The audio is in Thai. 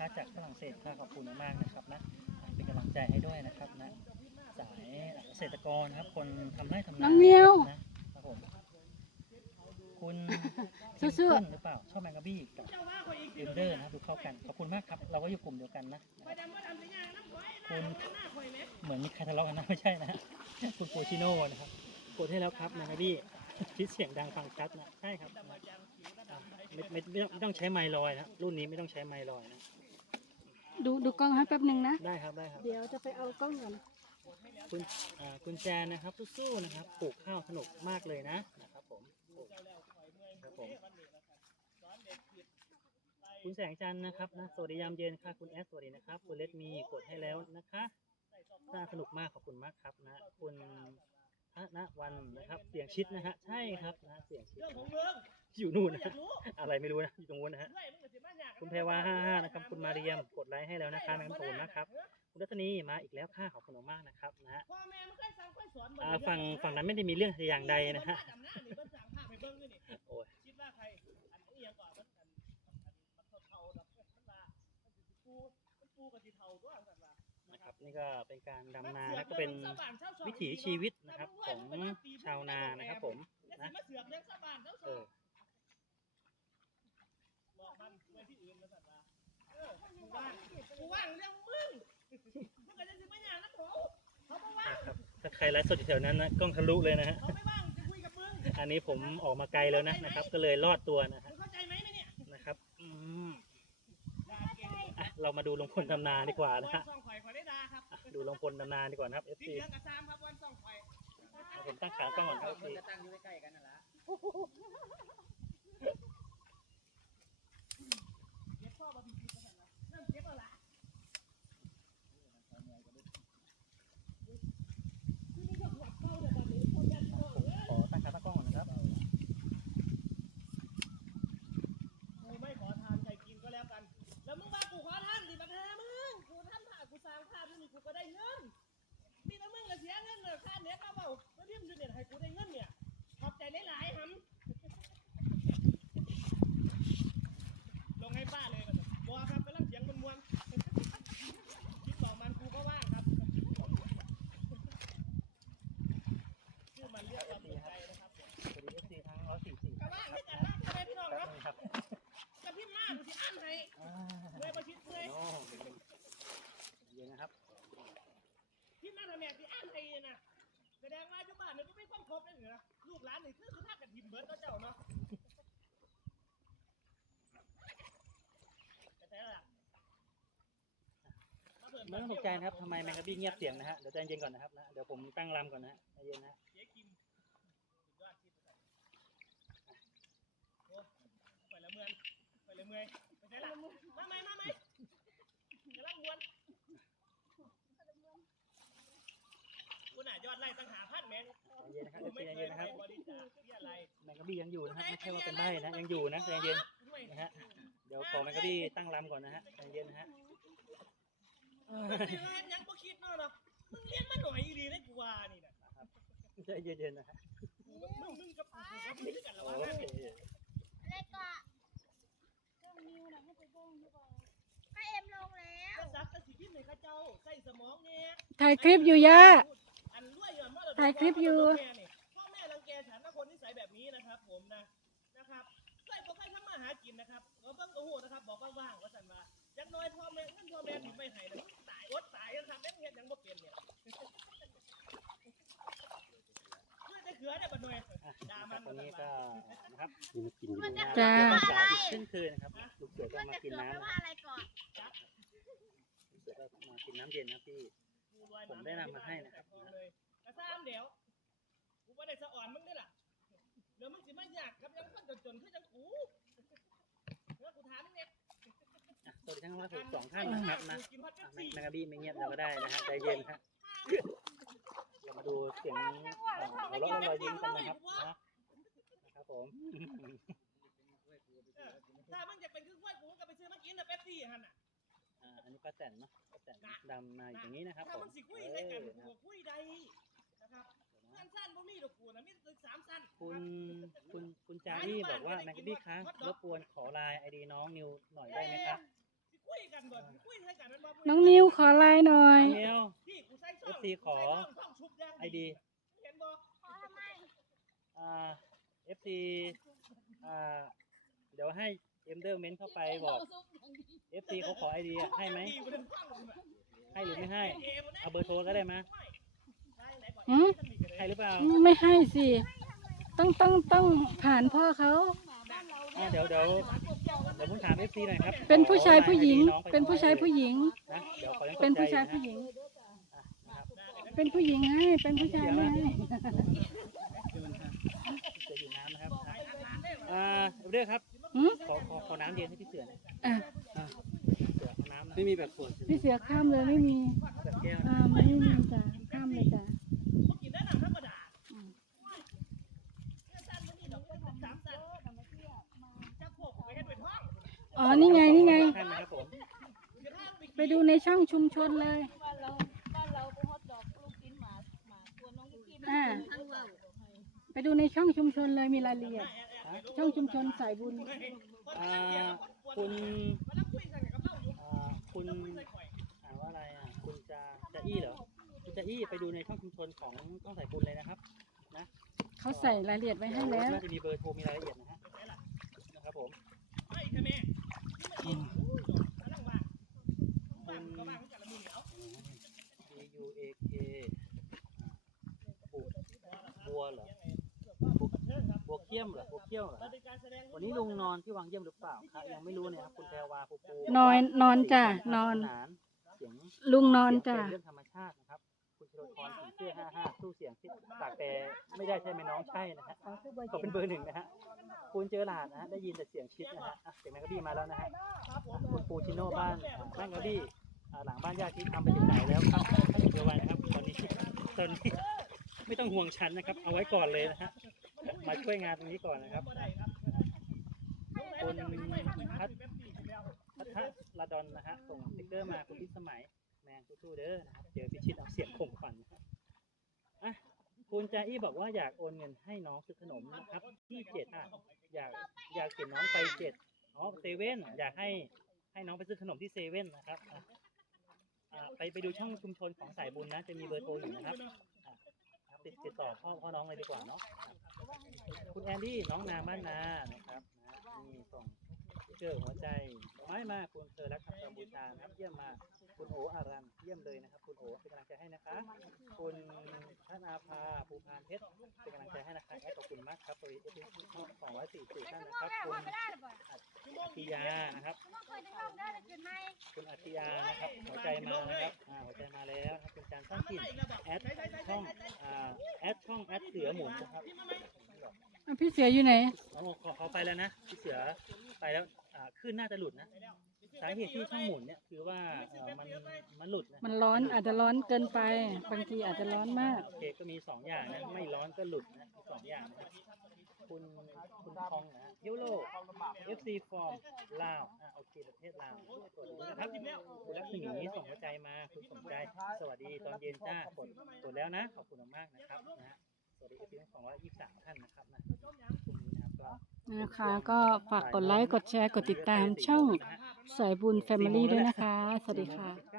นะคะจากฝรั่งเศสค่ะขอบคุณมากๆนะครับนะอะเป็นกำลังใจให้ด้วยนะครับนะสายเกษตรกรนะครับ คนทำไร่ทำนาน้องนิวนะครับผมคุณสู้ๆคิมเปิ้ลหรือเปล่าชอบแมงกะบี้กับเอมเดอร์นะครับดูเข้ากันขอบคุณมากครับ เราก็อยู่กลุ่มเดียวกันนะคุณเหมือนมีใครทะเลาะกันนะไม่ใช่นะฮะคุณปูชิโน่นะครับกดให้แล้วครับแมงกะบี้คิดเสียงดังฟังชัดนะใช่ครับอะไม่ไม่ไม่ต้องไม่ต้องใช้ไมค์ลอยนะรุ่นนี้ไม่ต้องใช้ไมค์ลอยนะ ดูดูกล้องให้แป๊บหนึ่งนะ ได้ครับได้ครับเดี๋ยวจะไปเอากล้องก่อนคุณอ่าคุณแจนนะครับสู้ๆนะครับปลูกข้าวสนุกมากเลยนะนะครับผมครับผมคุณแสงจันทร์นะครับนะสวัสดียามเย็นค่ะคุณแอสสวัสดีนะครับ คุณเลดมีกดให้แล้วนะคะน่าสนุกมากขอบคุณมากครับนะคุณธนวันนะครับเสียงชิดนะฮะใช่ครับนะเสียงชิดเรื่ องของเรื่องอยู่นู่นนะอยากรู้อะไรไม่รู้นะอยู่ตรงนู้นนะฮะด้วยมึงก็สิมาอยากคุณแพรวาห้าห้านะครับ คุณมาเรียมกดไลค์ให้แล้วนะคะแม่ขอบคุณมากครับ คุณรัตนีมาอีกแล้วค่ะขอบคุณมากๆนะครับนะฮะพ่อแม่ไม่เคยสั่งเคยสอนอ่าฝั่งฝั่งนั้นไม่ได้มีเรื่องอย่างใดนะฮะดำหน้านี่เพิ่นสั่งภาพให้เบิ่งด้วยนี่โอ้ยคิดว่าใครอันนี้ยังก่อนมันอันอันมันเทาๆดอกมันว่ามันสิปูมันปูกับสิเทาด้วยสั่นว่านะครับนี่ก็เป็นการดำนาและก็เป็นวิถีชีวิตนะครับของชาวนานะครับผมนะมาเสือกเลี้ยงชาวบ้านเจ้าสเอ อ อง บอกมันไว้ที่อื่นแล้วสั่นว่าเออกู ว่างกูว่างเรื่องมึงมึงก็จะสิมาอยากนะเขาเขาบ่ว่างนะครับถ้าใครไลฟ์สดอยู่แถวนั้นนะกล้องทะลุเลยนะฮะ เขาไม่ว่างจะคุยกับมึงอันนี้ผมออกมาไกลแล้วนะนะครับ ก็เลยรอดตัวนะมึฮะงเข้าใจไหมเนี่ยนะครับอืมด่าเก่งอะเรามาดูลงพลดำนาดีกว่านะฮะวันส่องข่อยข่อยได้ด่าครับอะดูลงพลดำนาดีกว่านะครับพี่ FC เดือนกับซามครับวันส่องข่อยผมตั้งขากล้องก่อนครับมัน FC จะตั้งอยู่ใกล้ๆกันนั่นแหละ เก็บพ่อมาพี่พี่กันนะเริ่มเก็บแล้วล่ะ ขอตั้งขาตั้งกล้องก่อนนะครับ กูไม่ขอทานใครกินก็แล้วกัน แล้วมึงว่ากูขอทานดิบักฮามึงกูทำผ้ากูสร้างผ้าที่นี่กูก็ได้เงินมีแต่มึงก็เสียเงินเลยค่าเน็ตเอาเปล่าแล้วที่มึงอยู่เนี่ยให้กูได้เงินเนี่ยขอบใจหลายๆฮัมลงให้ป้าเลยกันบัวครับกำลังเสียงมวนๆคิดบอกมันกูก็ว่างครับชื่อมันเรียกความสนใจนะครับ สวัสดี FC ทั้ง144 ก็ว่างที่กันนะทำไมพี่น้อง ค ค รั รั บบ ครับ กับพี่มากูที่อั้นให้ อ่า เมื่อยประชิดเมื่อย โอ้เย็นนะครับ พี่มาทำแม่ที่อั้ นให้นะแสดงว่าเจ้าบ้านนี่ก็ไม่ต้องครบเลยเหรอลูกหลานนี่คือคือท่ากับทิมเบิร์ดก็เจ้าเนาะแต่แต่ละาเพิ่ไม่ต้องตกใจนะครับทำไมแมงกะบี้เงียบเสียงนะฮะเดี๋ยวใจเย็นก่อนนะครับนะเดี๋ยวผมตั้งลำก่อนนะฮะใจเย็นนะฮะเจ๊กิมสุดยอดที่สุดโอ้ไปละเมือนไปละเมื่อยไปไหนล่ะมาไหมมาไหมเดี๋ยวละมวนคุณอะยอด ไล่ตั้งหาพันแมงใจเย็นนะครับผมใจไม่เคเย็ยนนะไปครับบริจาคเรียอะไรแมงกะบี้ยังอยู่นะครับไม่ใช่ว่าเป็นใบนะยังอยู่นะใจเย็นด้วยนะฮะเดี๋ยวขอแมงกะบี้ตั้งลำก่อนนะฮะใจเย็นนะฮะเอ้ยเรียนยังบ่คิดเนาะเนาะมึงเรียนมาหน่อยอีหลีได้กูว่านี่น่ะใจเย็นๆนะฮะมึงมึงกับกูกูกับมึงด้วยกันแล้วโอว่าเคเล็กอะเครื่องนิ้วนะให้ไปเบิ้งดีกว่าให้เอ็มลงแล้ว ก็ซักก็สิพิมพ์ให้เขาเจ้าใส่สมองเนี่ยถ่ายคลิปอยู่ย่า ถ่ายคลิปอยู่ พ่อแม่รังแกฉันนะคนนิสัยแบบนี้นะครับ ผมนะนะครับเคยบ่เคยทำมาหากินนะครับเราเบิ่งก็ฮู้นะครับ บอกว่างๆว่าซั่นว่าจักหน้อยพ่อแม่เงินพ่อแม่ถึงไม่ให้นะตายอดตายกันครับเล่นเฮ็ดหยังบ่เป็นเนี่ยเพื่อจะเขือได้บ่หน่อยอะด่านะคมัรันบวันนี้ก็นะครับมันจะจ้าลูกสาวอีกเช่นเคยนะครับลูกเสือก็มันมาจะกินเกือบน้ำแปลนะว่าอะไรก่อน ลูกเสือก็มากินน้ำเย็นนะพี่ ผมได้นำมาให้นะครับก ระซ้ำเดี๋ยวกูว่าได้สะอ่อนมึงนี่ล่ะเดี๋ยวมึงสิมาอยากกับยังคนจนๆคือจังกูเดี๋ยวกูถามมึงเนี่ยอะสวัสดีทั้งร้อยหกสองท่านนะครับนะกินฮอตอะเป๊ปแมซี่งกะบี้ไม่เงียบเราก็ได้นะฮะใจเย็นฮะเรามาดูเสียงหัวเราะและรอยยิ้มกันนะครับนะนะครับผมถ้ามึงจะเป็นคือข้วยกูก็ไปซื้อมากินนะเป๊ปซี่หั่นน่ะ อ่าอันนี้ป้าแตนเนาะป้าแตนดำมาอย่างนี้นะครับถ้าผมมึงสิคุยเอใส่กันอกูนะครับก็คุยใดนะ ครับสั้นๆบ่มีดอกกูนะมีตึกสามสั้นคุณคุณคุณจารี่บอกว่าแมงกะบี้คะรบกวนขอไลน์ไอดีน้องนิวหน่อยได้ไหมคะสิคุยกันบ่น้องนิวขอไลน์หน่อยเนียวพี่กูใส่ซ่อม FC ขอใส่ซ่มซ่อมชุบยางไอดีเห็นบ่ขอทำไมอ่า FC อ่าเดี๋ยวให้เอ็มเดอร์เมนเข้าไปบอก FC เขาขอไอดีอะให้ไหมดีกูเดินข้างหลังให้หรือไม่ให้เอวนะเอาเบอร์โทรก็ได้ไหมได้ไหนก่อนหืมให้หรือเปล่าไม่ให้สิ ต้องต้องต้องผ่านพ่อเขา อ่าเดี๋ยวเดี๋ยวเดี๋ยวผมถาม FC หน่อยครับเป็นผู้ชายผู้หญิงขอเป็นผู้ชายผู้หญิง นะเดี๋ยวขอยังตกใจเป็นผู้ชายนะผู้หญิงอะนะครับเป็นผู้หญิงให้ เป็นผู้ชายไม่ให้เสืออยู่น้ำนะครับอ่าเรื่องครับหืมขอขอขอน้ำเย็นให้พี่เสือหน่อยอะ เสือเอาน้ำนะไม่มีแบบขวดพี่เสือข้ามเลยไม่มีแบบแก้วนะอ่าไม่มีจ้ะข้ามเลยจ้ะ พวกกินได้หนังธรรมดา อืม เนี่ยสั้นมันนี่ดอกเป็นสามสั้นจะพวกไปให้ด้วยท้อง อ๋อ นี่ไง นี่ไง ท่านนะครับผม เดี๋ยวถ้าไปไปดูในช่องชุมชนเลย บ้านเราบ้านเราไปฮอตดอกลูกชิ้นหมาหมาตัวน้องกี้อ่าไปดูในช่องชุมชนเลยมีรายละเอียด ช่องชุมชนสายบุญ อ่าคุณมานั่งคุยกันกับเราอยู่อ่าคุณอ่านว่าอะไรอะคุณจะจะอี้เหรอคุณจะอี้ไปดูในช่องชุมชนของต้องใส่บุญเลยนะครับเขาใส่รายละเอียดไว้ให้แล้ว น่าจะมีเบอร์โทรมีรายละเอียดนะฮะนะครับผม บ้านก็บ้านกันละมือเดียว D U A K บุบัวเหรอบัวเขี้ยมเหรอบัวเขี้ยวเหรอมันเป็นการแสดงวันนี้ลุงนอนที่วังเยี่ยมหรือเปล่าครับยังไม่รู้เนี่ยครับคุณแพรวาปูปูนอนนอนจ้ะนอนสานเสียงลุงนอนจ้ะ เสียงเป็นเรื่องธรรมชาติ นะครับคุณชโลธรสีเสื้อ55สู้เสียงที่ปากแต่ไม่ได้ใช่ไหมน้องใช่นะฮะเขาเป็นเบอร์หนึ่งนะฮะคุณเจอหลาดนะฮะได้ยินแต่เสียงชิดนะฮะอะเสียงแมกกาบี้มาแล้วนะฮะอะคุณปูชิโน่บ้านอะบ้านกาบี้อ่าหลังบ้านญาติที่ทำไปถึงไหนแล้วครับท่านอยู่ไว้นะครับตอนนี้ตอนนี้ไม่ต้องห่วงฉันนะครับ เอาไว้ก่อนเลยนะฮะมาช่วยงานตรงนี้ก่อนนะครับคุณพัทพัทลาดอนนะฮะส่งสติ๊กเกอร์มาคุณพิสมัย แมงสู้ๆเด้อนะครับเจอพิชิตเอาเสียงข่มขวัญนะครับอะคุณจาอี้บอกว่าอยากโอนเงินให้น้องซื้อขนมนะครับที่เจ็ดอะอยากอยากเขียนน้องไปเจ็ดอ๋อเซเว่นอยากให้ให้น้องไปซื้อขนมที่เซเว่นนะครับอะอ่าไปไปดูช่องชุมชนของสายบุญนะ จะมีเบอร์โทรอยู่นะครับอะครับติดติดต่อพ่อพ่อน้องเลยดีกว่าเนาะครับคุณแอนดี้น้องนาบ้านนานะครับนะนี่ส่งสติ๊กเกอร์หัวใจไม้มาคุณเธอรักคำกัมพูชานะครับเยี่ยมมา คุณโออารันเยี่ยมเลยนะครับ คุณโอเป็นกำลังใจให้นะคะ คุณธนาภาภูพานเพชรเป็นกำลังใจให้นะคะแอดขอบคุณมากครับบริเอฟซีสองร้อยสี่สิบท่านนะครับคุณอัจฉริยานะครับมาคอยได้ลองได้เลยกินไหมคุณอัจฉริยานะครับหัวใจมานะครับอ่าหัวใจมาแล้วนะครับคุณการสร้างถิ่นแอดช่องอ่าแอดช่องแอดเสือหมุนนะครับอะพี่เสืออยู่ไหนโอ้ขอเขาไปแล้วนะพี่เสือไปแล้วอ่าขึ้นน่าจะหลุดนะ สาเหตุที่ช่องหมุนเนี่ยคือว่าเอ่อมันมันหลุดนะมันร้อนอาจจะร้อนเกินไป บางทีอาจจะร้อนมาก โอเคก็มีสองอย่างนะไม่ร้อนก็หลุดนะมีสองอย่างนะคุณคุณทองนะยูโร FC from ลาวอะโอเคประเทศลาวกดเลยนะครับคุณลักษมีส่งหัวใจมาคุณสมใจ สวัสดีตอนเย็นจ้ากดกดแล้วนะ ขอบคุณมากๆนะครับนะฮะสวัสดี FC สองร้อยยี่สิบสามท่านนะครับนะตรงนี้นะครับก็ นะคะก็ฝากกดไลค์ กดแชร์ กดติดตามช่องสายบุญแฟมิลี่ด้วยนะคะ สวัสดีค่ะ